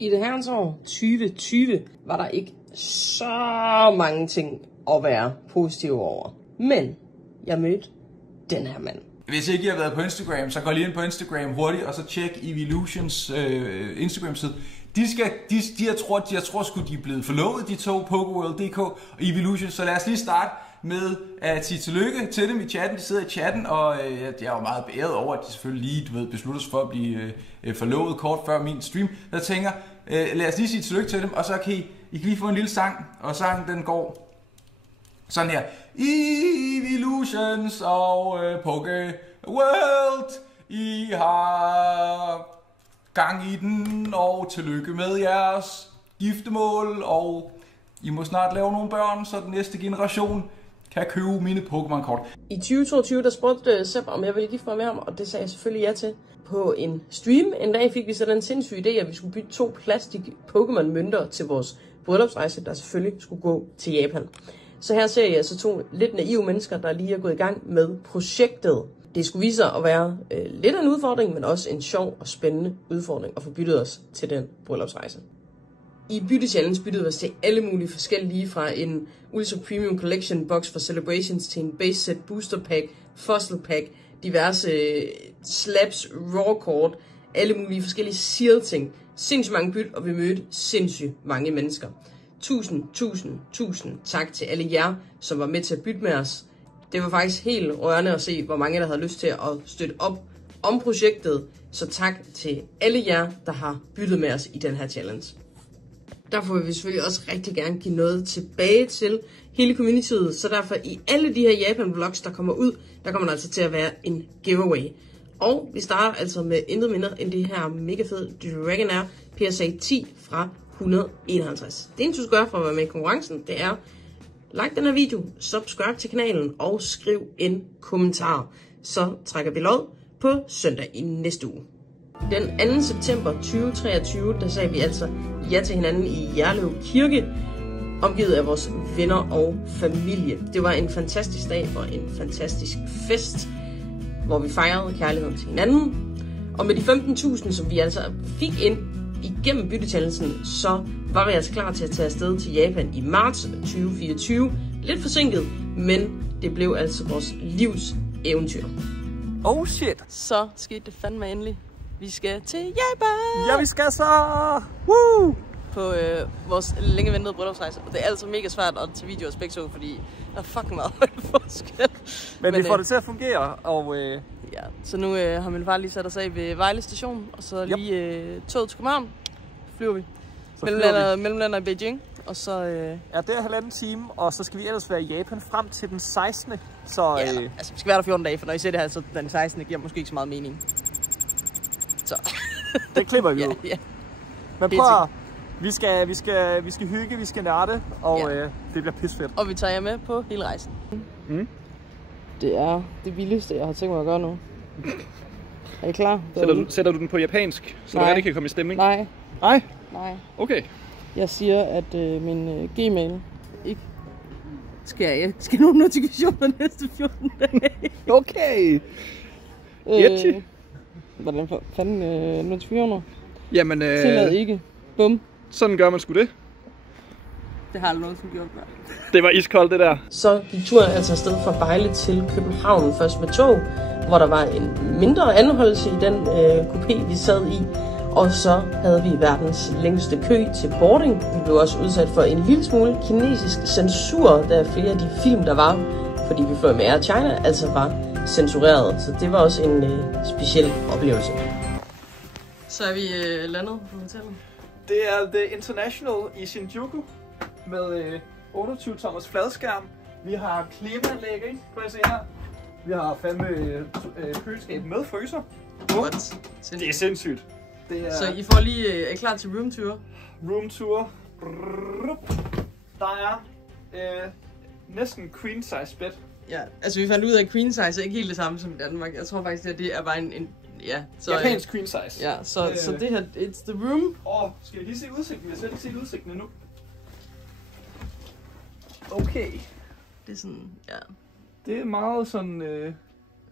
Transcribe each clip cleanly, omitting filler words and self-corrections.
I det herrens år 2020 var der ikke så mange ting at være positiv over. Men jeg mødte den her mand. Hvis ikke I har været på Instagram, så gå lige ind på Instagram hurtigt, og så tjek Evilutions Instagram-side. Jeg tror sgu, de er blevet forlovet, de to, Pokeworld.dk og Evilutions. Så lad os lige starte med at sige tillykke til dem i chatten. De sidder i chatten, og jeg er jo meget beæret over, at de selvfølgelig lige beslutter sig for at blive forlovet kort før min stream. Jeg tænker, lad os lige sige tillykke til dem, og så kan I kan lige få en lille sang, og sangen den går sådan her. Evilutions og Pokeworld, I har gang i den, og tillykke med jeres giftemål, og I må snart lave nogle børn, så den næste generation kan købe mine Pokémon-kort. I 2022, der spurgte Sepp, om jeg ville gifte mig med ham, og det sagde jeg selvfølgelig ja til. På en stream en dag fik vi så den sindssyge idé, at vi skulle bytte 2 plastik Pokémon-mønter til vores bryllupsrejse, der selvfølgelig skulle gå til Japan. Så her ser jeg altså 2 lidt naive mennesker, der lige er gået i gang med projektet. Det skulle vise sig at være lidt af en udfordring, men også en sjov og spændende udfordring at få byttet os til den bryllupsrejse. I bytte-challenge byttede vi os til alle mulige forskellige, fra en Ultra Premium Collection box for Celebrations til en base set booster pack, fossil pack, diverse slabs, raw kort, alle mulige forskellige seal ting. Sindssygt mange byt, og vi mødte sindssygt mange mennesker. Tusind tak til alle jer, som var med til at bytte med os. Det var faktisk helt rørende at se, hvor mange der havde lyst til at støtte op om projektet. Så tak til alle jer, der har byttet med os i den her challenge. Derfor vil vi selvfølgelig også rigtig gerne give noget tilbage til hele communityet. Så derfor i alle de her Japan-vlogs, der kommer ud, der kommer der altså til at være en giveaway. Og vi starter altså med intet mindre end det her mega fede Dragonair PSA 10 fra 151. Det eneste du skal gøre for at være med i konkurrencen, det er like den her video, subscribe til kanalen og skriv en kommentar. Så trækker vi lod på søndag i næste uge. Den 2. september 2023, der sagde vi altså ja til hinanden i Jerlev Kirke, omgivet af vores venner og familie. Det var en fantastisk dag og en fantastisk fest, hvor vi fejrede kærligheden til hinanden. Og med de 15.000, som vi altså fik ind igennem byttetællelsen, så var vi altså klar til at tage afsted til Japan i marts 2024. Lidt forsinket, men det blev altså vores livs eventyr. Oh shit! Så skete det fandme endelig. Vi skal til Japan! Ja, vi skal så! Woo! På vores længe ventede bryllupsrejse. Og det er altså mega svært at tage videoer begge to, fordi der er fucking meget forskel. Men vi får det til at fungere, og... Ja, så nu har min far lige sat os af ved Vejle station, og så lige toget til København. Flyver vi. Mellemlander i Beijing, og så... Ja, det er 1,5 time, og så skal vi ellers være i Japan frem til den 16. Så... Ja, altså vi skal være der 14 dage, for når I ser det her, så den 16. giver måske ikke så meget mening. Så... Det klipper vi jo. Ja. Men prøv at... Vi skal hygge, vi skal nørde, og det bliver pisfedt. Og vi tager jer med på hele rejsen. Mm. Det er det vildeste, jeg har tænkt mig at gøre nu. Er I klar? Sætter du den på japansk, så du rigtig kan komme i stemning? Nej. Nej? Nej. Okay. Jeg siger, at min Gmail ikke skal nogle notifikationer næste 14 dage. Okay. Etchi. Hvordan fanden notifikationer? Jamen... Tillad ikke. Bum. Sådan gør man sgu det. Det har aldrig nogen, som gjort før. Det var iskoldt, det der. Så gik turen altså afsted fra Vejle til København, først med tog, hvor der var en mindre anholdelse i den kupé, vi sad i. Og så havde vi verdens længste kø til boarding. Vi blev også udsat for en lille smule kinesisk censur, da flere af de film, der var, fordi vi fløj med Air China, altså var censureret. Så det var også en speciel oplevelse. Så er vi landet på hotellet. Det er The International i Shinjuku med 28 tommers fladskærm. Vi har klimaanlæg, ikke? Prøv at se her. Vi har fandme køleskab med fryser. What? Det er sindssygt. Det er... Så I får lige, er I klar til roomtour? Roomtour. Der er næsten queen size bed. Ja, altså vi fandt ud af, at queen size er ikke helt det samme som i Danmark. Jeg tror faktisk, at det er bare en ja, så japansk queen size. Ja, så det her, it's the room. Skal jeg lige se udsigten? Jeg har slet ikke set udsigten endnu. Okay. Det er sådan, ja. Det er meget sådan,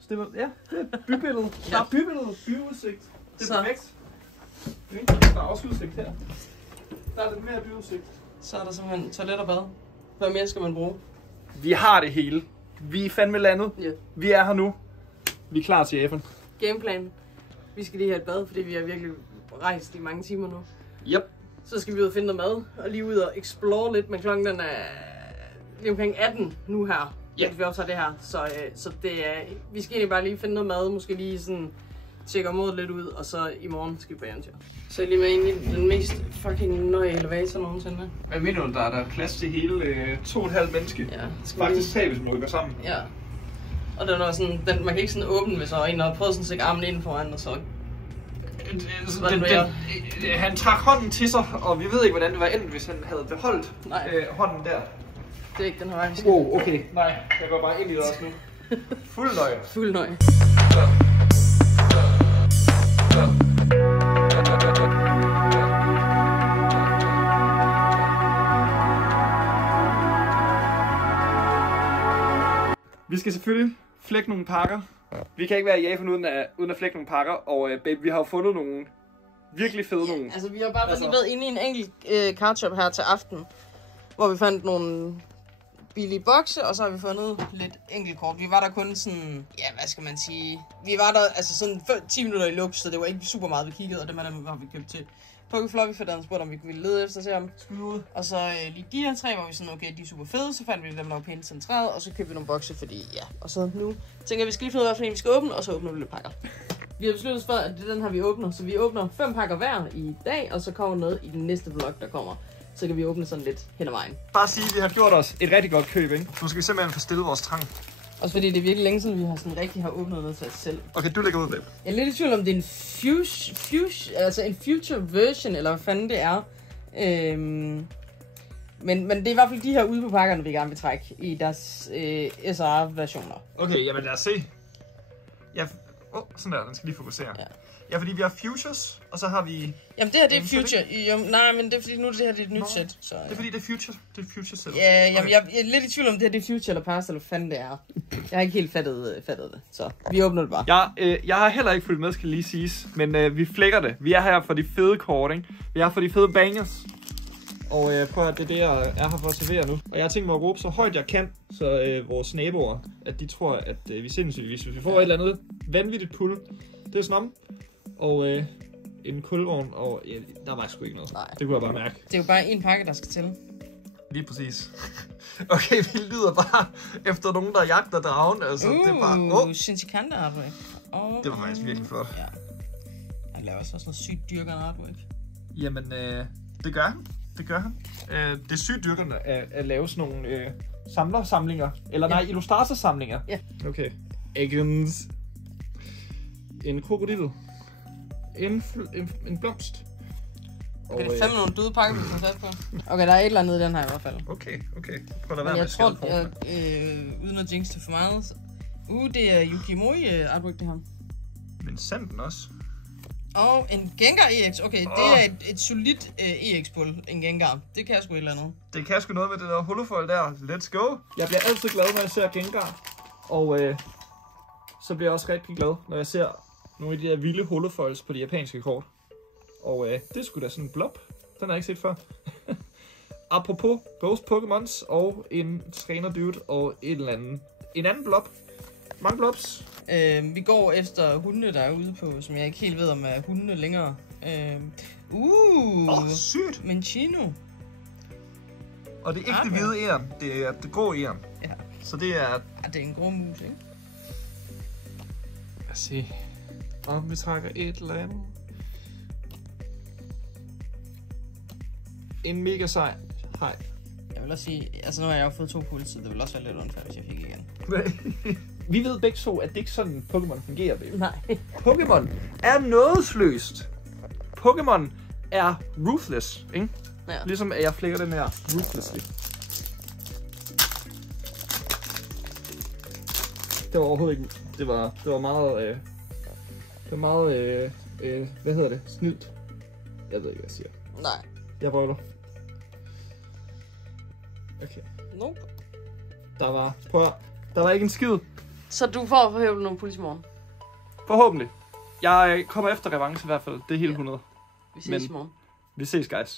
stille, ja, det er bybilledet. Der er bybilledet, byudsigt. Det er perfekt. Der er også udsigt her. Der er lidt mere byudsigt. Så er der simpelthen toilet og bad. Hvad mere skal man bruge? Vi har det hele. Vi er fandme landet. Ja. Vi er her nu. Vi er klar til Japan. Gameplan. Vi skal lige have et bad, fordi vi har virkelig rejst i mange timer nu. Yep. Så skal vi ud og finde noget mad, og lige ud og explore lidt, men klokken den er lige omkring 18 nu her, vi optager det her. Så det er, vi skal egentlig bare lige finde noget mad, måske lige sådan tjekke området lidt ud, og så i morgen skal vi på eventyr. Så er lige med egentlig den mest fucking nøje elevator nogensinde. Hvad mener du, der er plads til hele 2,5 menneske? Ja. Faktisk 3, hvis man rykker sammen. Ja. Og den var sådan, man kan ikke sådan åbne, hvis der var en, der prøvede sådan at stikke armen ind foran, og så... Han trak hånden til sig, og vi ved ikke, hvordan det var endt, hvis han havde beholdt hånden der. Det er ikke den her vej, vi skal. Wow, okay. Nej, jeg går bare ind i det også nu. Fuld nøje. Fuld nøje. Vi skal selvfølgelig flække nogle pakker. Vi kan ikke være i Japan uden at flække nogle pakker, og babe, vi har jo fundet nogle virkelig fede nogle. Altså, vi har bare lige været inde i en enkelt cardshop her til aften, hvor vi fandt nogle billige bokse, og så har vi fundet lidt enkeltkort. Vi var der kun sådan, ja, hvad skal man sige, vi var der altså sådan 10 minutter i luks, så det var ikke super meget, vi kiggede, og det har vi købt til Pokefluffy, for den spurgte, om vi ville lede efter til ham. Og så lige de her tre, hvor vi sådan, okay, de er super fede, så fandt vi dem, der var pænt centreret, og så købte vi nogle bokse, fordi ja, og så nu tænker jeg, vi skal lige finde ud af, hvad vi skal åbne, og så åbner vi lidt pakker. Vi har besluttet os for, at det er den her, vi åbner, så vi åbner 5 pakker hver i dag, og så kommer noget i den næste vlog, der kommer. Så kan vi åbne sådan lidt hen ad vejen. Bare sige, at vi har gjort os et rigtig godt køb, ikke? Nu skal vi simpelthen få stillet vores trang. Også fordi det er virkelig længe siden, vi har sådan rigtig åbnet noget til os selv. Okay, du lægger ud, babe. Jeg er lidt i tvivl om, det er en future version, eller hvad fanden det er. Men det er i hvert fald de her ude på pakkerne, vi gerne vil trække i deres SR-versioner. Okay, jamen lad os se. Ja, sådan der, den skal lige fokusere. Ja, fordi vi har futures, og så har vi... Jamen det her, det er future. Nej, men det er fordi nu det her, det er et nyt sæt. Så, ja. Det er fordi, det er future sæt. Ja, jamen, jeg er lidt i tvivl om, det her, det er future eller past, eller hvad fanden det er. Jeg har ikke helt fattet det, så vi åbner det bare. Jeg har heller ikke fulgt med, skal lige siges, men vi flækker det. Vi er her for de fede kort, ikke? Vi er for de fede bangers. Og prøv at det er det, jeg er her for at servere nu. Og jeg har tænkt mig at råbe så højt jeg kan, så vores naboer, at de tror, at vi er sindssygt, hvis vi får et eller andet vanvittigt pull. Det er sådan om. Og en kulvogn, og ja, der var sgu ikke noget. Nej. Det kunne jeg bare mærke. Det er jo bare en pakke, der skal til. Lige præcis. Okay, vi lyder bare efter nogen, der jagter dragen. Altså, det er bare... Shinseikanda artwork. Det var faktisk virkelig flot. Ja. Han laver også sådan noget sygt dyrkende artwork. Jamen, det gør han. Det gør han. Det er sygt dyrkende at lave sådan nogle samlersamlinger. Eller nej, illustratorsamlinger. Ja. Okay. Eggens. En krokodil. En blomst. Okay, det er fandme nogle døde pakker, vi kan tage på. Okay, der er et eller andet i den her i hvert fald. Okay. Prøv at være med jeg tror, uden at jinx det for meget. Det er Yukimori artwork, det her. Men send den også. Og en Gengar EX. Okay, det er et solidt EX-pull, en Gengar. Det kan sgu et eller andet. Det kan sgu noget med det der holofold der. Let's go. Jeg bliver altid glad, når jeg ser Gengar. Og så bliver jeg også rigtig glad, når jeg ser nogle af de der vilde holofoils på de japanske kort. Og det er sgu da sådan en blob. Den har jeg ikke set før. Apropos Ghost Pokémons og en træner dude og en anden blob. Mange blobs. Vi går efter hundene, der er ude på, som jeg ikke helt ved, om er hundene længere. Sygt! Minccino. Og det er ikke det hvide æren, det er det grå æren. Ja. Så det er... det er en grå mus, ikke? Lad os se. Om vi trækker et eller andet. En mega sej. Hej. Jeg vil også sige, altså nu har jeg jo fået 2 pulse, så det vil også være lidt unfair, hvis jeg fik igen. Vi ved begge to, at det ikke sådan Pokémon fungerer, baby. Nej. Pokémon er nådesløst. Pokémon er ruthless, ikke? Ja. Ligesom at jeg flækker den her ruthlessly. Det var overhovedet ikke... Det var meget... det var meget... hvad hedder det? Snydt. Jeg ved ikke, hvad jeg siger. Nej. Jeg prøver. Okay. Nope. Der var ikke en skid. Så du får forhåbentlig nogle puls i morgen? Forhåbentlig. Jeg kommer efter revanche i hvert fald. Det er helt 100. Vi ses i morgen. Vi ses, guys.